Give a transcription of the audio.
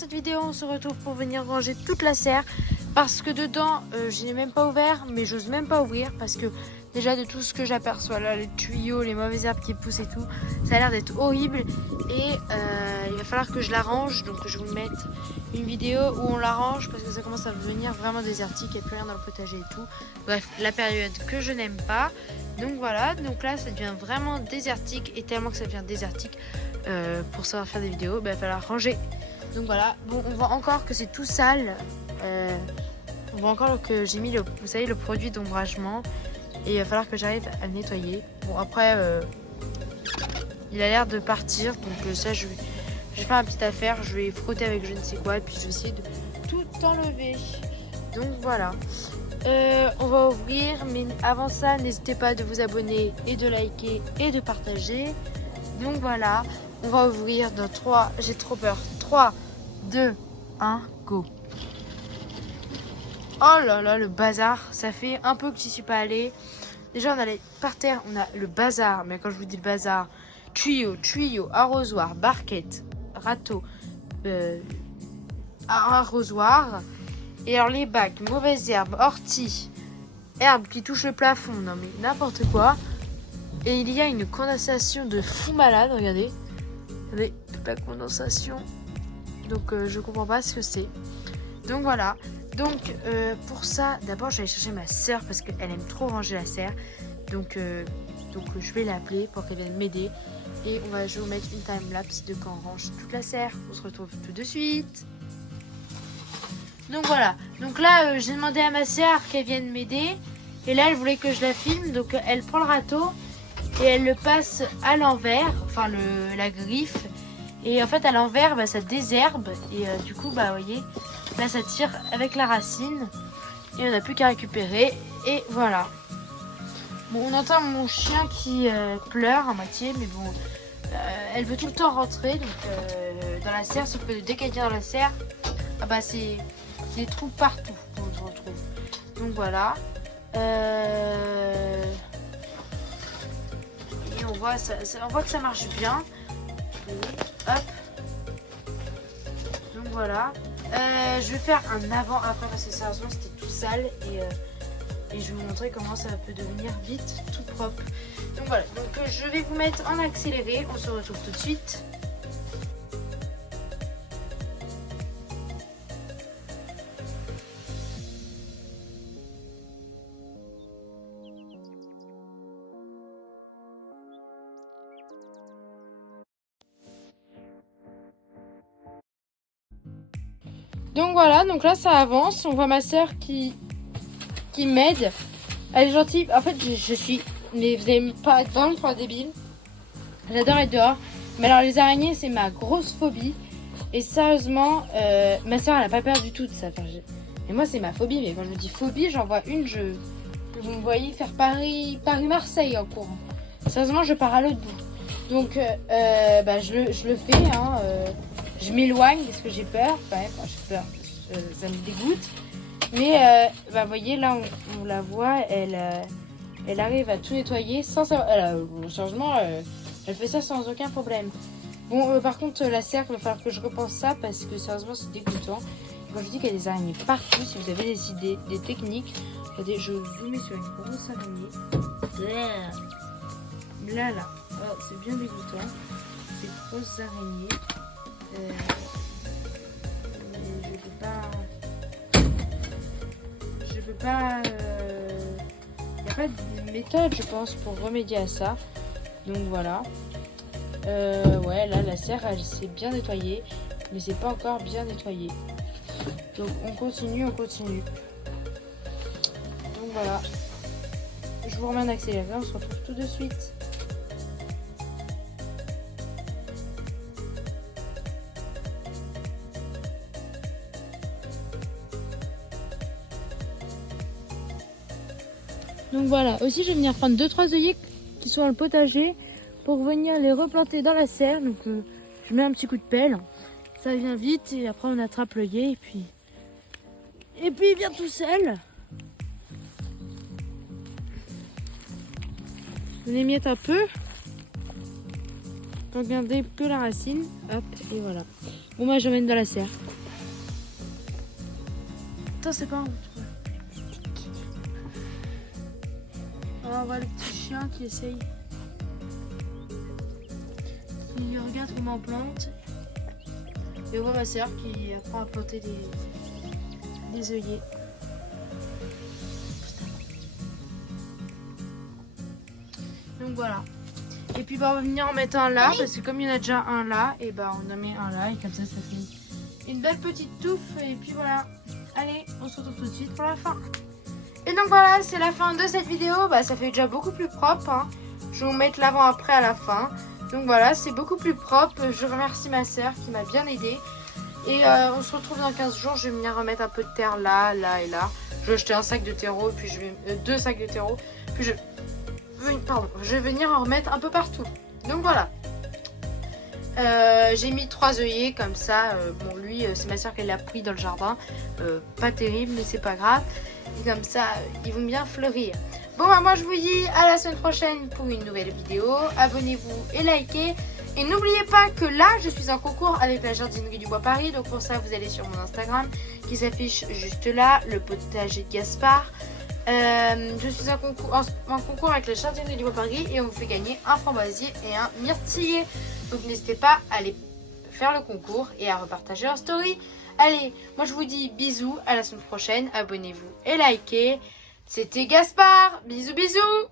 cette vidéo, on se retrouve pour venir ranger toute la serre. Parce que dedans, je n'ai même pas ouvert, mais j'ose même pas ouvrir. Parce que déjà de tout ce que j'aperçois là, les tuyaux, les mauvaises herbes qui poussent et tout, ça a l'air d'être horrible. Et il va falloir que je la range. Donc je vais vous mettre une vidéo où on la range parce que ça commence à devenir vraiment désertique. Il n'y a plus rien dans le potager et tout. Bref, la période que je n'aime pas. Donc voilà, donc là ça devient vraiment désertique. Et tellement que ça devient désertique, pour savoir faire des vidéos, il va falloir ranger. Donc voilà, bon, on voit encore que c'est tout sale. On voit encore que j'ai mis vous savez, le produit d'ombragement. Et il va falloir que j'arrive à le nettoyer. Bon après, il a l'air de partir. Donc ça, je vais faire une petite affaire. Je vais frotter avec je ne sais quoi. Et puis je vais essayer de tout enlever. Donc voilà. On va ouvrir. Mais avant ça, n'hésitez pas de vous abonner et de liker et de partager. Donc voilà. On va ouvrir dans 3. J'ai trop peur. 3, 2, 1, go. Oh là là, le bazar. Ça fait un peu que j'y suis pas allée. Déjà, on allait par terre, on a le bazar. Mais quand je vous dis le bazar, tuyau, arrosoir, barquette, râteau, arrosoir. Et alors les bacs, mauvaises herbes, orties, herbes qui touchent le plafond. Non mais n'importe quoi. Et il y a une condensation de fou malade, regardez. Regardez, toute la condensation. Donc je comprends pas ce que c'est. Donc voilà. Donc pour ça, d'abord je vais aller chercher ma soeur parce qu'elle aime trop ranger la serre. Donc je vais l'appeler pour qu'elle vienne m'aider. Et je vais vous mettre une time-lapse de quand on range toute la serre. On se retrouve tout de suite. Donc voilà. Donc là j'ai demandé à ma soeur qu'elle vienne m'aider. Et là elle voulait que je la filme. Donc elle prend le râteau et elle le passe à l'envers. Enfin la griffe. Et en fait à l'envers ça désherbe. Et du coup vous voyez. Là ça tire avec la racine et on n'a plus qu'à récupérer et voilà. Bon, on entend mon chien qui pleure à moitié, mais bon, elle veut tout le temps rentrer donc, dans la serre, sauf que dès qu'elle vient dans la serre, c'est des trous partout qu'on se retrouve. Donc voilà. Et on voit que ça marche bien. Hop. Donc voilà. Je vais faire un avant-après parce que sérieusement c'était tout sale et je vais vous montrer comment ça peut devenir vite tout propre. Donc voilà, donc je vais vous mettre en accéléré, on se retrouve tout de suite. Donc voilà, donc là ça avance, on voit ma soeur qui m'aide. Elle est gentille, en fait je suis, mais vous allez pas être vraiment pas débile. J'adore être dehors, mais alors les araignées c'est ma grosse phobie. Et sérieusement, ma soeur elle a pas peur du tout de ça. Enfin, et moi c'est ma phobie, mais quand je me dis phobie, j'en vois une, vous me voyez faire Paris-Marseille en courant. Sérieusement je pars à l'autre bout. Donc je le fais, hein. Je m'éloigne parce que j'ai peur, quand même, j'ai peur, ça me dégoûte. Mais vous voyez là on la voit, elle arrive à tout nettoyer sans savoir. Sérieusement, elle fait ça sans aucun problème. Bon, par contre la serre, il va falloir que je repense ça parce que sérieusement c'est dégoûtant. Et quand je dis qu'il y a des araignées partout, si vous avez des idées, des techniques, regardez, je vous mets sur une grosse araignée. Là, c'est bien dégoûtant. Ces grosses araignées. Je peux pas. Il n'y a pas de méthode, je pense, pour remédier à ça. Donc voilà. Ouais, là, la serre, elle s'est bien nettoyée, mais c'est pas encore bien nettoyé. Donc on continue. Donc voilà. Je vous remets en accéléré, on se retrouve tout de suite. Donc voilà, aussi je vais venir prendre 2-3 œillets qui sont dans le potager pour venir les replanter dans la serre. Donc je mets un petit coup de pelle, ça vient vite et après on attrape l'œillet et puis il vient tout seul. On émiette un peu. Regardez que la racine, hop, et voilà. Bon, moi, j'emmène dans la serre. Attends, c'est pas un... Oh, on voit le petit chien qui essaye. Il regarde comment on plante. Et on voit ma soeur qui apprend à planter des œillets. Donc voilà. Et puis bah, on va venir en mettre un là, parce que comme il y en a déjà un là, et bah on en met un là, et comme ça fait une belle petite touffe. Et puis voilà. Allez, on se retrouve tout de suite pour la fin. Et donc voilà, c'est la fin de cette vidéo. Bah ça fait déjà beaucoup plus propre, hein. Je vais vous mettre l'avant-après à la fin. Donc voilà, c'est beaucoup plus propre. Je remercie ma soeur qui m'a bien aidée. Et on se retrouve dans 15 jours. Je vais venir remettre un peu de terre là, là et là. Je vais acheter un sac de terreau, puis je vais 2 sacs de terreau. Puis je vais venir en remettre un peu partout. Donc voilà. J'ai mis 3 œillets comme ça. Bon, lui, c'est ma soeur qui l'a pris dans le jardin. Pas terrible, mais c'est pas grave. Et comme ça, ils vont bien fleurir. Bon, bah, moi, je vous dis à la semaine prochaine pour une nouvelle vidéo. Abonnez-vous et likez. Et n'oubliez pas que là, je suis en concours avec la jardinerie du Bois Paris. Donc pour ça, vous allez sur mon Instagram qui s'affiche juste là, le potager de Gaspard. Je suis en concours avec la jardinerie du Bois Paris et on vous fait gagner un framboisier et un myrtiller. Donc n'hésitez pas à aller faire le concours et à repartager en story. Allez, moi je vous dis bisous, à la semaine prochaine, abonnez-vous et likez. C'était Gaspard, bisous bisous.